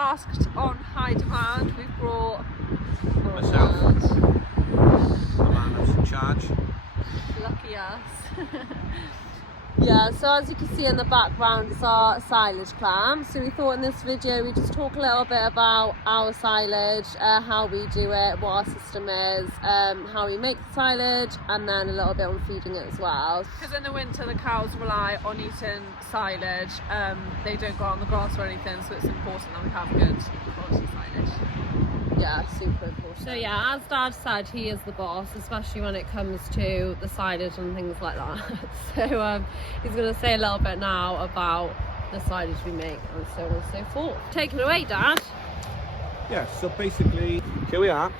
asked on high demand, we've brought myself, the man that's in charge. Lucky us. Yeah, so as you can see in the background is our silage clamp. So we thought in this video we'd just talk a little bit about our silage, how we do it, what our system is, how we make the silage, and then a little bit on feeding it as well. Because in the winter the cows rely on eating silage, they don't go out on the grass or anything, so it's important that we have good quality silage. Yeah, super important. So yeah, as Dad said, he is the boss, especially when it comes to the silage and things like that. So he's going to say a little bit now about the silage we make and so on and so forth. Take it away, Dad. Yeah, so basically, here we are.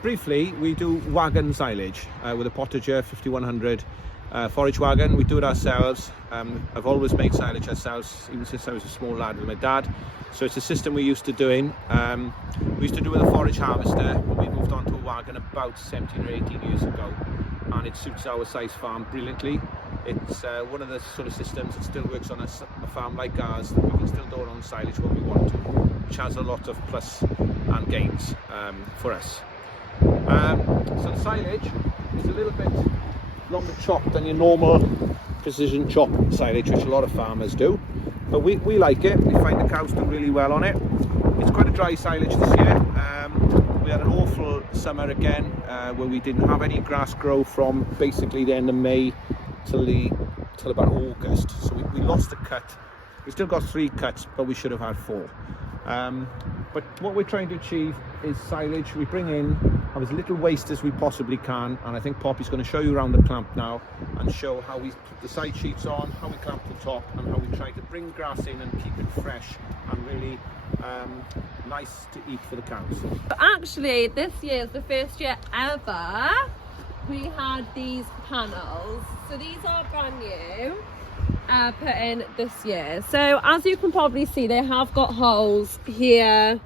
Briefly, we do wagon silage with a Pottinger 5100 forage wagon. We do it ourselves. I've always made silage ourselves, even since I was a small lad with my dad. So it's a system we're used to doing. We used to do it with a forage harvester, but we moved on to a wagon about 17 or 18 years ago, and it suits our size farm brilliantly. It's one of the sort of systems that still works on a farm like ours, that we can still do our own silage when we want to, which has a lot of plus and gains for us. So the silage is a little bit longer chopped than your normal precision chop silage, which a lot of farmers do, but we like it. We find the cows do really well on it. It's quite a dry silage this year. We had an awful summer again, where we didn't have any grass grow from basically the end of May till about August, so we lost a cut. We still got 3 cuts, but we should have had 4. But what we're trying to achieve is silage we bring in, have as little waste as we possibly can, and I think Poppy's going to show you around the clamp now and show how we put the side sheets on, how we clamp the top, and how we try to bring grass in and keep it fresh and really nice to eat for the cows. Actually, this year is the first year ever we had these panels. So these are brand new, put in this year. So as you can probably see, they have got holes here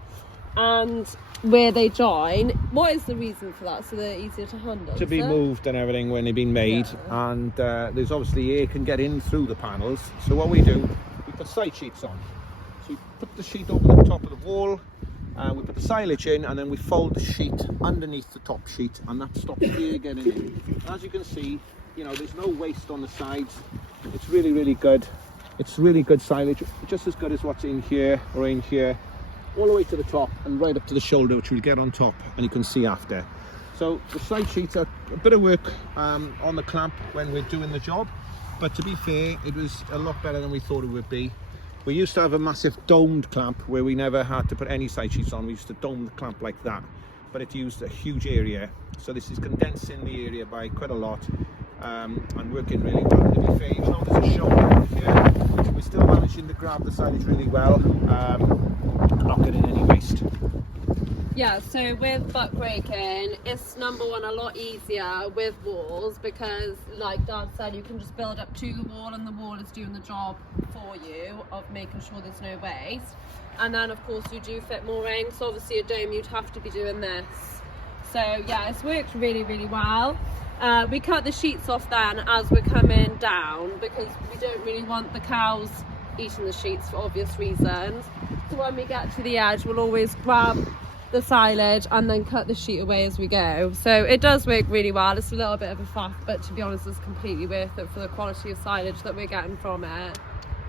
and where they join. What is the reason for that? So they're easier to handle? To be moved and everything when they've been made, yeah. And there's obviously air can get in through the panels. So what we do, we put side sheets on. So we put the sheet over the top of the wall, we put the silage in, and then we fold the sheet underneath the top sheet, and that stops air getting in. As you can see, you know, there's no waste on the sides. It's really, really good. It's really good silage, just as good as what's in here or in here, all the way to the top and right up to the shoulder, which we'll get on top and you can see after. So the side sheets are a bit of work on the clamp when we're doing the job, but to be fair, it was a lot better than we thought it would be. We used to have a massive domed clamp where we never had to put any side sheets on. We used to dome the clamp like that, but it used a huge area. So this is condensing the area by quite a lot, and working really well. To be fair, even though there's a shoulder here, we're still managing to grab the silage really well, not getting any waste. Yeah, so with butt breaking, it's number one a lot easier with walls, because like Dad said, you can just build up to the wall and the wall is doing the job for you of making sure there's no waste. And then of course you do fit more rings, so obviously a dome you'd have to be doing this. So yeah, it's worked really, really well. We cut the sheets off then as we're coming down, because we don't really want the cows eating the sheets for obvious reasons. So when we get to the edge, we'll always grab the silage and then cut the sheet away as we go. So it does work really well. It's a little bit of a faff, but to be honest, it's completely worth it for the quality of silage that we're getting from it.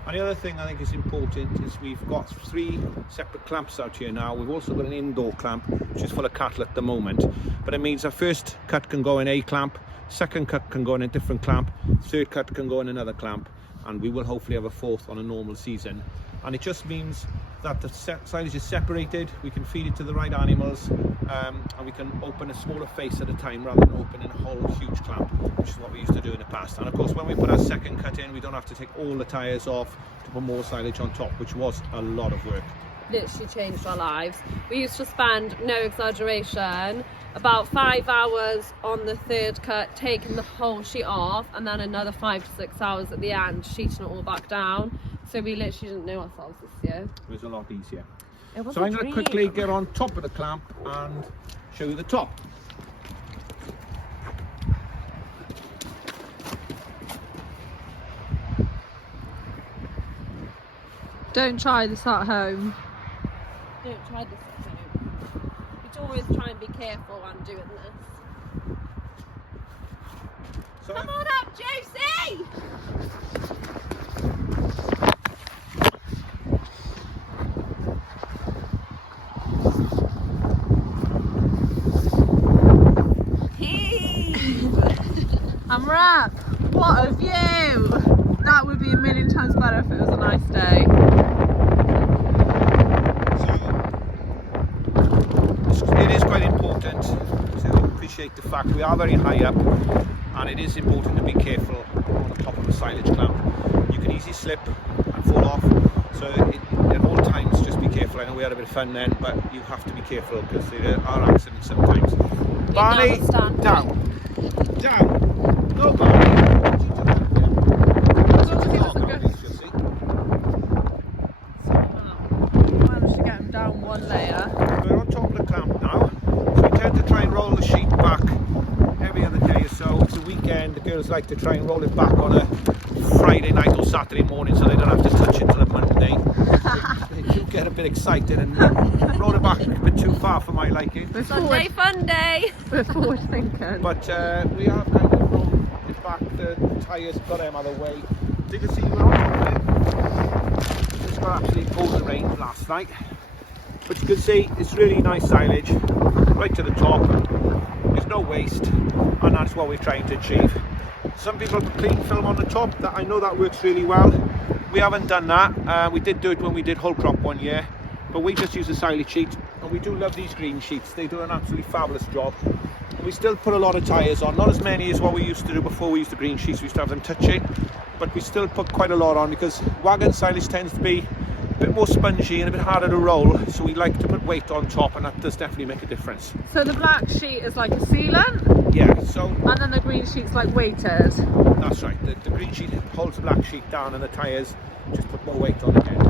And the other thing I think is important is we've got 3 separate clamps out here now. We've also got an indoor clamp, which is full of cattle at the moment, but it means our first cut can go in a clamp, second cut can go in a different clamp, third cut can go in another clamp, and we will hopefully have a 4th on a normal season. And it just means that the silage is separated, we can feed it to the right animals, and we can open a smaller face at a time rather than opening a whole huge clamp, which is what we used to do in the past. And of course, when we put our second cut in, we don't have to take all the tyres off to put more silage on top, which was a lot of work. Literally changed our lives. We used to spend, no exaggeration, about 5 hours on the third cut, taking the whole sheet off, and then another 5 to 6 hours at the end, sheeting it all back down. So we literally didn't know ourselves this year. It was a lot easier. It was so I'm going to quickly get on top of the clamp and show you the top. Don't try this at home. Don't try this at home. We should always try and be careful when doing this. So Come on up, Josie! I'm wrap. What a view! That would be a million times better if it was a nice day. So it is quite important to appreciate the fact we are very high up, and it is important to be careful on the top of the silage clamp. You can easily slip and fall off, so at all times just be careful. I know we had a bit of fun then, but you have to be careful because there are accidents sometimes. Barney, down. Down. No, Barney. Managed to get him down one layer. We're on top of the clamp now, so we tend to try and roll the sheet back every other day or so. It's a weekend, the girls like to try and roll it back on a Friday night or Saturday morning so they don't have to touch it till a Monday. They do get a bit excited and roll it back a bit too far for my liking. Sunday fun day! We're forward thinking. But we have kind of rolled it back, the tyres got them out of the way. So you can see we're on top of it. Just got absolutely pouring rain last night. But you can see it's really nice silage, right to the top. There's no waste, and that's what we're trying to achieve. Some people put clean film on the top. That I know that works really well. We haven't done that. We did do it when we did whole crop one year, but we just use a silage sheet, and we do love these green sheets. They do an absolutely fabulous job. We still put a lot of tyres on, not as many as what we used to do before we used the green sheets. We used to have them touching, but we still put quite a lot on because wagon silage tends to be a bit more spongy and a bit harder to roll, so we like to put weight on top, and that does definitely make a difference. So the black sheet is like a sealant, Yeah, so and then the green sheet's like weighted. that's right. The green sheet holds the black sheet down, and the tyres just put more weight on again.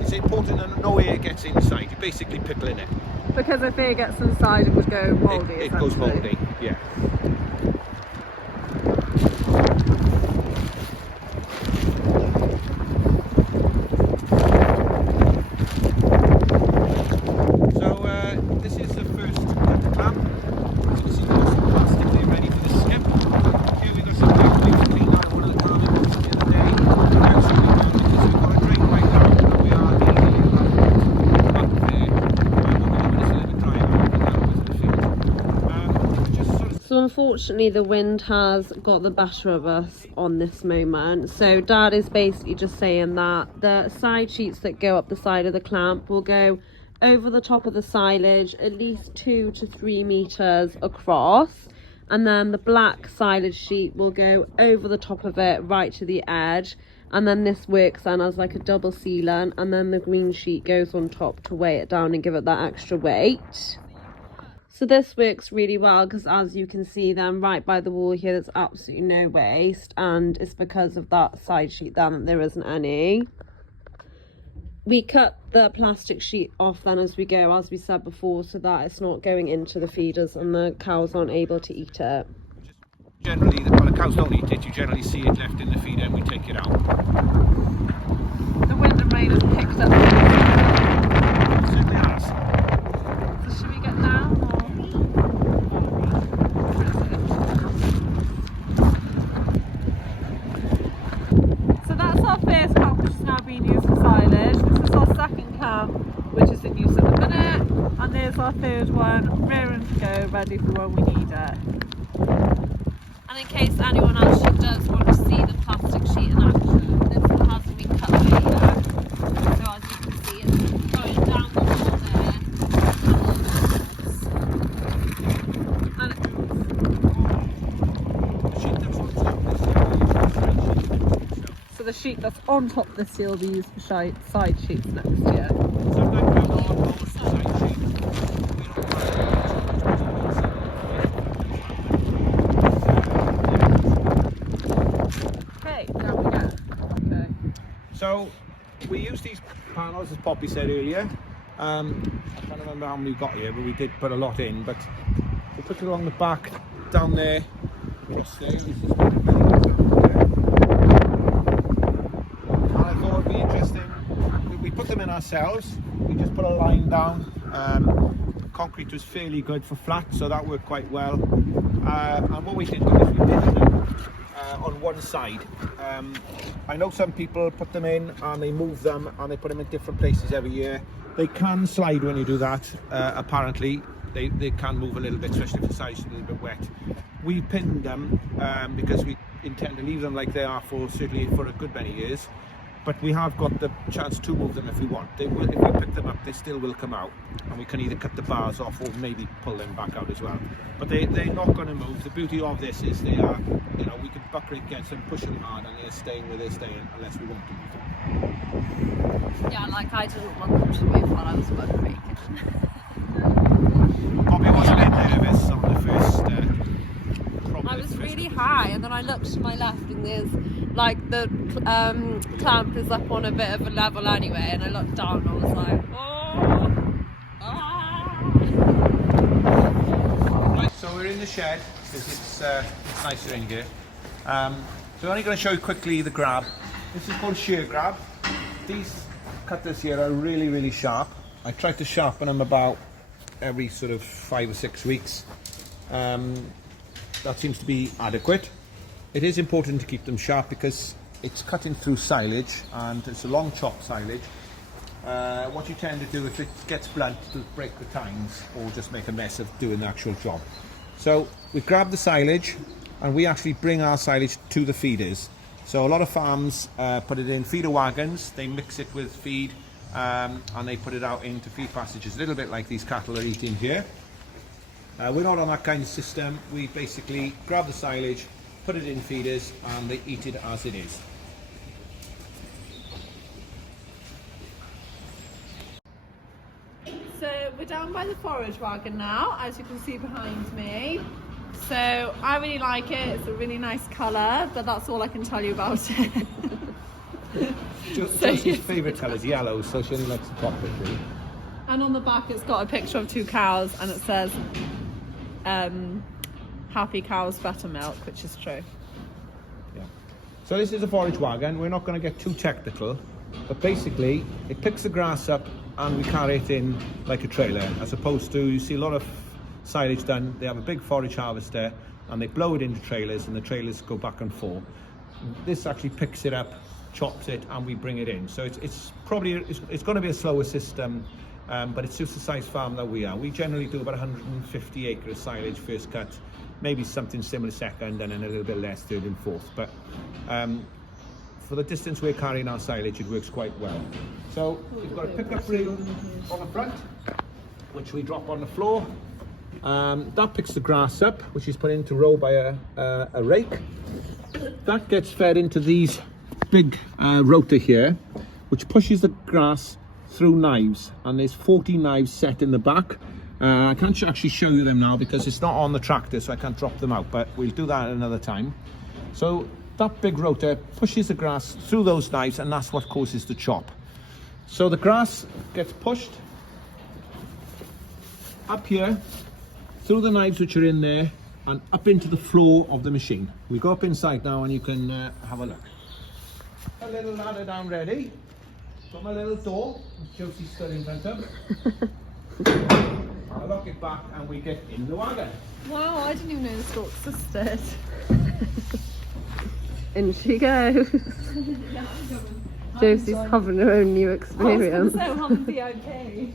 It's important that no air gets inside. You're basically pickling it. Because if air gets inside, it would go mouldy. It goes essentially. mouldy, yeah. So this is the first clamp. This is the plastic they're ready for the skip. Here we've got some black things cleaned out of one of the carbon the other day. Actually, because we've got a drain right down, and we are nearly up there. So unfortunately the wind has got the better of us on this moment. So Dad is basically just saying that the side sheets that go up the side of the clamp will go over the top of the silage at least 2 to 3 meters across, and then the black silage sheet will go over the top of it right to the edge, and then this works then as like a double sealant, and then the green sheet goes on top to weigh it down and give it that extra weight. So this works really well because, as you can see then right by the wall here, there's absolutely no waste, and it's because of that side sheet then that there isn't any. We cut the plastic sheet off then as we go, as we said before, so that it's not going into the feeders and the cows aren't able to eat it. Generally, well, the cows don't eat it. You generally see it left in the feeder and we take it out. The wind and rain has picked up. It certainly has. So should we get down or? So that's our first camp, which is now being used for silage. This is our second camp, which is in use at the minute, and there's our third one, raring to go, ready for when we need it. And in case anyone actually does want to see the plastic sheet in action, this hasn't been cut away yet. So as you can see, it's going down the wall there. And So the sheet that's on top of this year will be used for side sheets next year. Okay, down we go. Okay. So we use these panels, as Poppy said earlier. I can't remember how many we got here, but we did put a lot in. But we put it along the back, down there, across there. This is and I thought it'd be interesting. We put them in our ourselves. We just put a line down. Concrete was fairly good for flat, so that worked quite well. And what we did was we did them on one side. I know some people put them in and they move them and they put them in different places every year. They can slide when you do that. Apparently they can move a little bit, especially if the side's a little bit wet. We pinned them because we intend to leave them like they are certainly for a good many years. But we have got the chance to move them if we want. They will, if we pick them up, they still will come out, and we can either cut the bars off or maybe pull them back out as well. But they're not going to move. The beauty of this is they are, you know, we can buck rake against them, push them hard, and they're staying where they're staying unless we want to move them. Yeah, like I didn't want them to move while I was buck raking. Probably wasn't in nervous on the first. I was really high, and then I looked to my left, and there's like the clamp is up on a bit of a level anyway, and I looked down and I was like, oh, ah. Right, so we're in the shed because it's nicer in here. So I'm only going to show you quickly the grab. This is called shear grab. These cutters here are really, really sharp. I try to sharpen them about every sort of 5 or 6 weeks. That seems to be adequate. It is important to keep them sharp because it's cutting through silage, and it's a long chop silage. What you tend to do if it gets blunt to break the tines or just make a mess of doing the actual job. So we grab the silage and we actually bring our silage to the feeders. So a lot of farms put it in feeder wagons, they mix it with feed and they put it out into feed passages, a little bit like these cattle are eating here. We're not on that kind of system. We basically grab the silage, put it in feeders, and they eat it as it is. So we're down by the forage wagon now, as you can see behind me. So I really like it. It's a really nice colour, but that's all I can tell you about it. Chelsea's favourite colour is yellow, so she only likes the top bit really. And on the back it's got a picture of 2 cows, and it says happy cows, better milk, which is true. Yeah. So this is a forage wagon. We're not going to get too technical, but basically it picks the grass up and we carry it in like a trailer, as opposed to, you see a lot of silage done, they have a big forage harvester and they blow it into trailers and the trailers go back and forth. This actually picks it up, chops it, and we bring it in. So it's probably going to be a slower system. But it's just the size farm that we are. We generally do about 150 acres silage first cut, maybe something similar second, and then a little bit less third and fourth. But for the distance we're carrying our silage, it works quite well. So we've got a pickup reel on the front, which we drop on the floor. That picks the grass up, which is put into row by a rake. That gets fed into these big rotor here, which pushes the grass through knives, and there's 40 knives set in the back. I can't actually show you them now because it's not on the tractor, so I can't drop them out, but we'll do that another time. So that big rotor pushes the grass through those knives, and that's what causes the chop. So the grass gets pushed up here through the knives which are in there and up into the floor of the machine. We go up inside now and you can have a look. A little ladder down ready. Got my little door, which Chelsea's still in front of. I lock it back and we get in the wagon. Wow, I didn't even know this door existed. In she goes. Josie's having her own new experience. I was going to say, having VIP.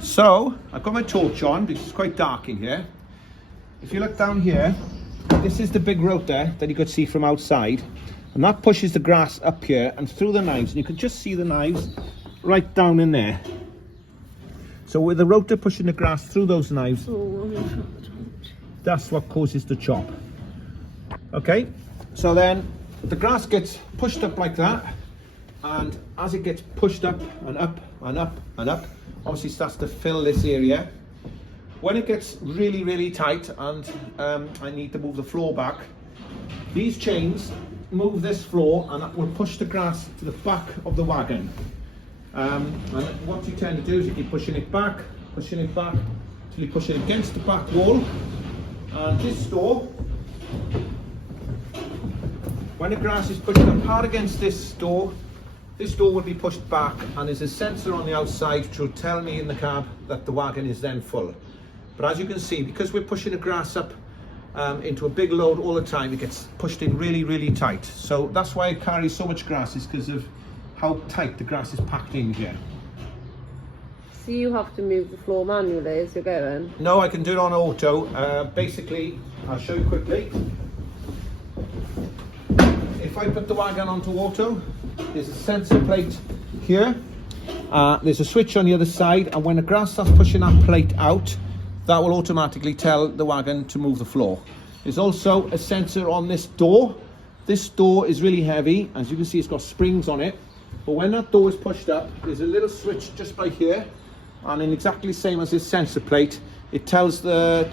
So, I've got my torch on because it's quite dark in here. If you look down here, this is the big rotor that you could see from outside. And that pushes the grass up here and through the knives. And you can just see the knives right down in there. So with the rotor pushing the grass through those knives, that's what causes the chop. Okay, so then the grass gets pushed up like that. And as it gets pushed up and up and up and up, obviously starts to fill this area. When it gets really, really tight and I need to move the floor back, these chains move this floor and that will push the grass to the back of the wagon. And what you tend to do is you keep pushing it back till you push it against the back wall. And this door, when the grass is pushed up hard against this door will be pushed back, and there's a sensor on the outside which will tell me in the cab that the wagon is then full. But as you can see, because we're pushing the grass up into a big load all the time, it gets pushed in really, really tight. So that's why it carries so much grass, is because of how tight the grass is packed in here. So you have to move the floor manually as you're going? No, I can do it on auto. Basically, I'll show you quickly. If I put the wagon onto auto, there's a sensor plate here. There's a switch on the other side, and when the grass starts pushing that plate out, that will automatically tell the wagon to move the floor. There's also a sensor on this door. This door is really heavy. As you can see, it's got springs on it. But when that door is pushed up, there's a little switch just by here, and in exactly the same as this sensor plate, it tells the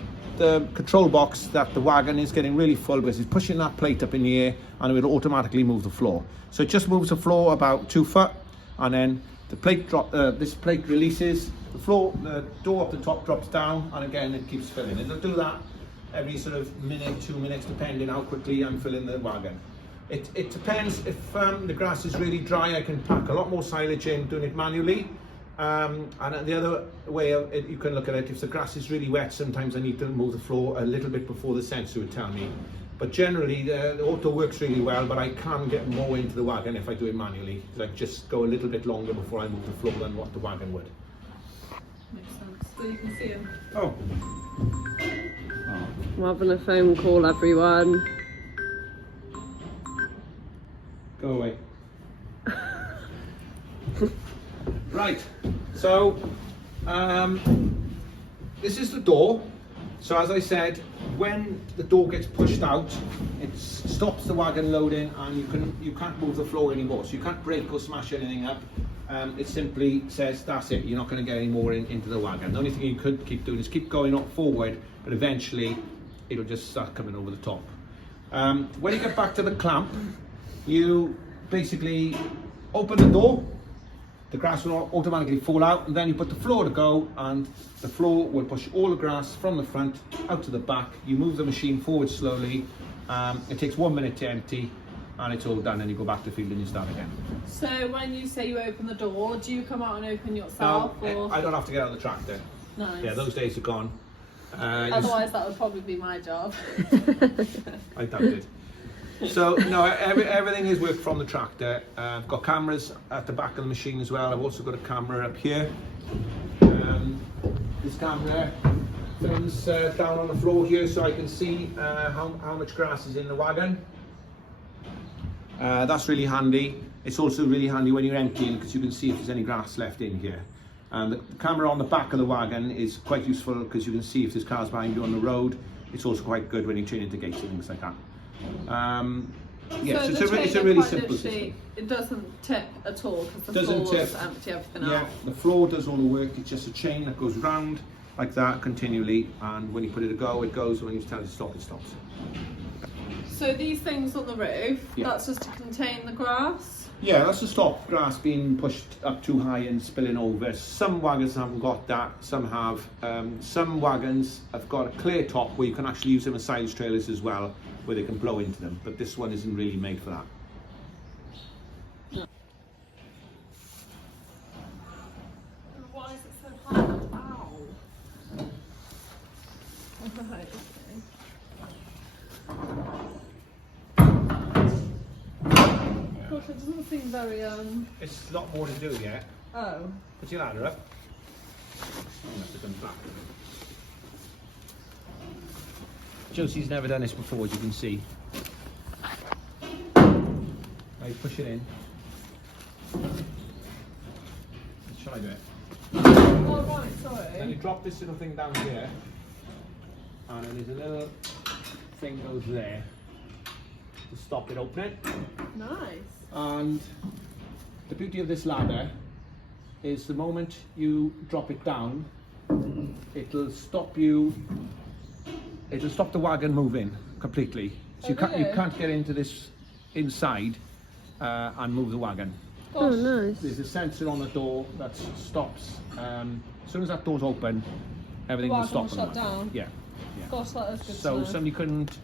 control box that the wagon is getting really full because it's pushing that plate up in the air, and it will automatically move the floor. So it just moves the floor about 2 foot, and then the plate this plate releases, the door up the top drops down, and again it keeps filling. It'll do that every sort of minute, 2 minutes, depending how quickly I'm filling the wagon. It depends. If the grass is really dry, I can pack a lot more silage in doing it manually. And the other way you can look at it, if the grass is really wet, sometimes I need to move the floor a little bit before the sensor would tell me. But generally, the auto works really well, but I can get more into the wagon if I do it manually. Like just go a little bit longer before I move the floor than what the wagon would. Makes sense. So you can see him. Oh. I'm having a phone call, everyone. Go away. Right, so this is the door. So as I said, when the door gets pushed out, it stops the wagon loading, and you can't move the floor anymore. So you can't break or smash anything up. It simply says that's it. You're not going to get any more into the wagon. The only thing you could keep doing is keep going up forward, but eventually it'll just start coming over the top. When you get back to the clamp, you basically open the door. The grass will automatically fall out, and then you put the floor to go, and the floor will push all the grass from the front out to the back. You move the machine forward slowly. It takes 1 minute to empty, and it's all done, and you go back to field and you start again. So when you say you open the door, do you come out and open yourself? No, or? I don't have to get out of the tractor. Nice. Yeah, those days are gone. Otherwise that would probably be my job. I doubt it. So no, everything is worked from the tractor. I've got cameras at the back of the machine as well. I've also got a camera up here. This camera films down on the floor here, so I can see how much grass is in the wagon. That's really handy. It's also really handy when you're emptying, because you can see if there's any grass left in here. And the camera on the back of the wagon is quite useful, because you can see if there's cars behind you on the road. It's also quite good when you turn into gates and things like that. Yeah, so it's a really simple system. It doesn't tip at all, because the Doesn't floor's tip. empty everything Yeah, out. the floor does all the work. It's just a chain that goes round like that continually, and when you put it to go, it goes, and when you tell it to stop, it stops. So these things on the roof, Yeah. that's just to contain the grass? Yeah, that's to stop grass being pushed up too high and spilling over. Some wagons haven't got that, some have. Some wagons have got a clear top where you can actually use them as silage trailers as well, where they can blow into them, but this one isn't really made for that. Why is it so hard? Ow. Right, okay. Gosh, it doesn't seem very, It's a lot more to do yet. oh. Put your ladder up. I'll have to come back. Josie's never done this before, as you can see. Now you push it in. Shall I do it? Oh, right, sorry. Then you drop this little thing down here, and then there's a little thing goes there to stop it opening. Nice. And the beauty of this ladder is the moment you drop it down, it'll stop the wagon moving completely. So you can't get into this inside and move the wagon. Oh, nice. There's a sensor on the door that stops. As soon as that door's open, everything will stop. Shut down. Yeah. Gosh, that is good. So somebody couldn't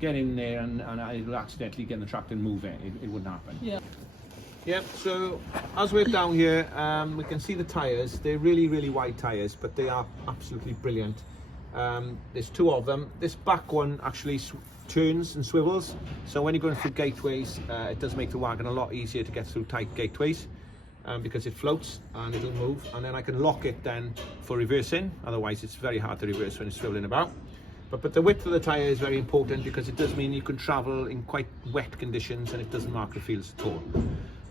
get in there and it'll accidentally get in the tractor and move it. It wouldn't happen. Yeah. Yeah, so as we're down here, we can see the tyres. They're really, really wide tyres, but they are absolutely brilliant. There's 2 of them. This back one actually turns and swivels, so when you're going through gateways, it does make the wagon a lot easier to get through tight gateways because it floats and it'll move, and then I can lock it then for reversing. Otherwise it's very hard to reverse when it's swiveling about. But the width of the tyre is very important because it does mean you can travel in quite wet conditions and it doesn't mark the fields at all.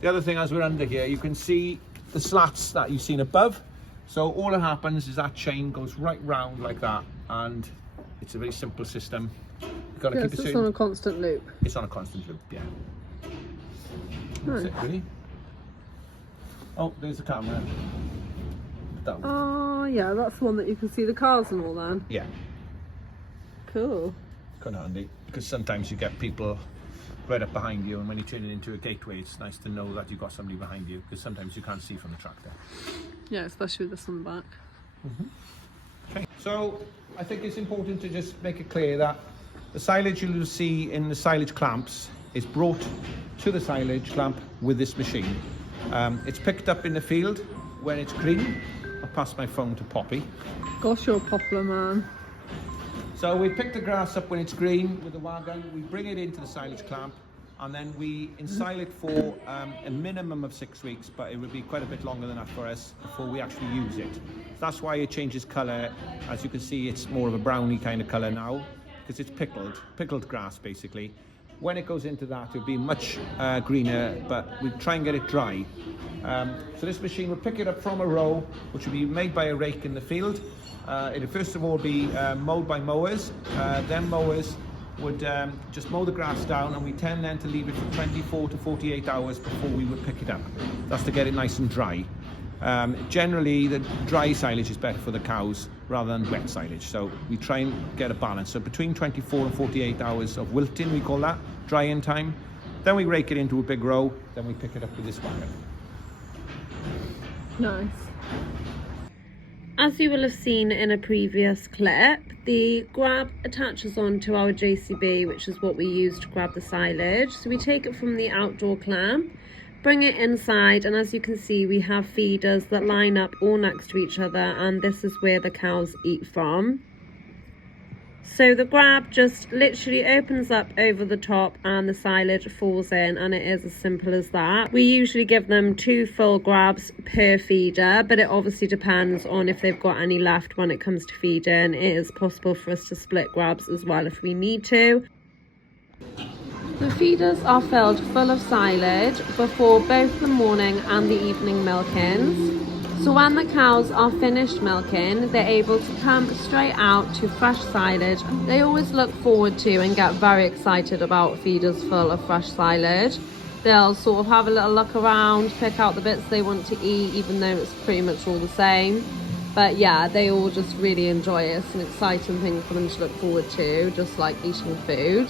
The other thing, as we're under here, you can see the slats that you've seen above. So all that happens is that chain goes right round like that, and it's a very simple system. You've got to keep it it's on a constant loop. It's on a constant loop, yeah. That's it, really. Oh, there's the camera. That one. Oh, yeah, that's the one that you can see the cars and all then. Yeah. Cool. Quite handy, because sometimes you get people right up behind you, and when you turn it into a gateway, it's nice to know that you've got somebody behind you, because sometimes you can't see from the tractor. Yeah, especially with this on the back. Okay. So I think it's important to just make it clear that the silage you'll see in the silage clamps is brought to the silage clamp with this machine. It's picked up in the field when it's green. I'll pass my phone to Poppy. Gosh, you're a popular man. So we pick the grass up when it's green with the wagon, we bring it into the silage clamp, and then we ensile it for a minimum of 6 weeks, but it would be quite a bit longer than that for us before we actually use it. That's why it changes colour. As you can see, it's more of a browny kind of colour now, because it's pickled grass basically. When it goes into that, it'll be much greener, but we try and get it dry. So this machine will pick it up from a row, which will be made by a rake in the field. It'll first of all be mowed by mowers. Then mowers would just mow the grass down, and we tend then to leave it for 24 to 48 hours before we would pick it up. That's to get it nice and dry. Generally, the dry silage is better for the cows rather than wet silage, so we try and get a balance. So between 24 and 48 hours of wilting, we call that, drying time. Then we rake it into a big row, then we pick it up with this wagon. Nice. As you will have seen in a previous clip, the grab attaches onto our JCB, which is what we use to grab the silage. So we take it from the outdoor clamp, bring it inside, and as you can see, we have feeders that line up all next to each other, and this is where the cows eat from. So the grab just literally opens up over the top and the silage falls in, and it is as simple as that. We usually give them 2 full grabs per feeder, but it obviously depends on if they've got any left when it comes to feeding. It is possible for us to split grabs as well if we need to. The feeders are filled full of silage before both the morning and the evening milkings. So when the cows are finished milking, they're able to come straight out to fresh silage. They always look forward to and get very excited about feeders full of fresh silage. They'll sort of have a little look around, pick out the bits they want to eat, even though it's pretty much all the same. But yeah, they all just really enjoy it. It's an exciting thing for them to look forward to, just like eating food.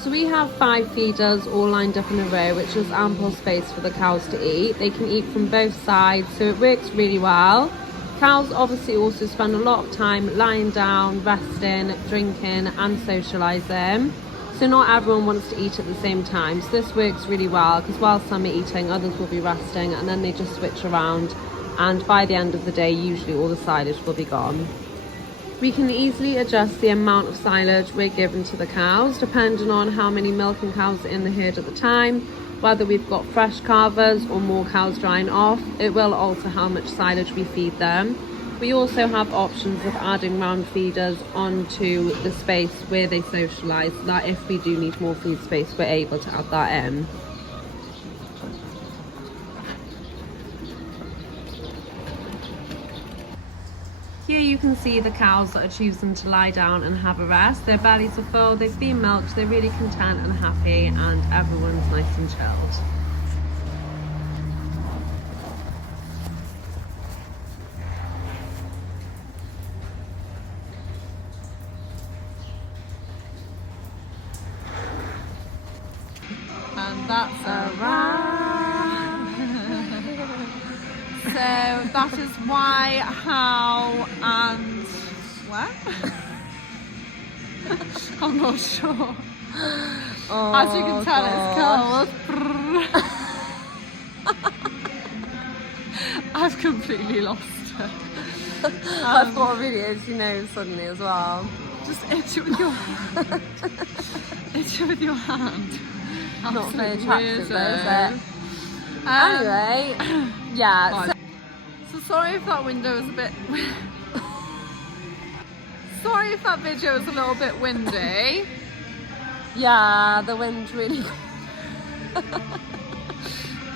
So we have 5 feeders all lined up in a row, which is ample space for the cows to eat. They can eat from both sides, so it works really well. Cows obviously also spend a lot of time lying down, resting, drinking and socialising. So not everyone wants to eat at the same time. So this works really well, because while some are eating, others will be resting, and then they just switch around. And by the end of the day, usually all the silage will be gone. We can easily adjust the amount of silage we're giving to the cows, depending on how many milking cows are in the herd at the time, whether we've got fresh calvers or more cows drying off. It will alter how much silage we feed them. We also have options of adding round feeders onto the space where they socialise, so that if we do need more feed space, we're able to add that in. Here you can see the cows that are choosing to lie down and have a rest. Their bellies are full, they've been milked, they're really content and happy, and everyone's nice and chilled. And that's a wrap. that is why, how, and where? I'm not sure. Oh, As you can tell, it's cold. I've completely lost it. I've got a really itchy nose suddenly as well. Just itch it with your hand. Itch it with your hand. Not very Absolute attractive though, is weirdo. it? Anyway, yeah. Fine. So sorry if that window is a bit... Sorry if that video is a little bit windy. Yeah, the wind's really...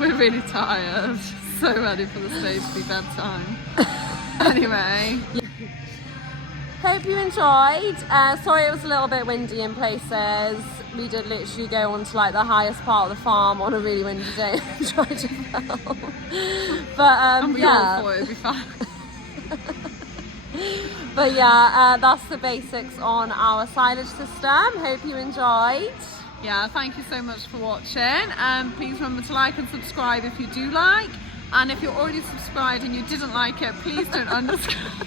We're really tired. So ready for the stage to be bedtime. Anyway. Hope you enjoyed. Sorry it was a little bit windy in places. We did literally go on to like the highest part of the farm on a really windy day and try to film. But And we all thought it would be fine. But yeah, that's the basics on our silage system. Hope you enjoyed. Yeah, thank you so much for watching. Please remember to like and subscribe if you do like. And if you're already subscribed and you didn't like it, please don't unsubscribe.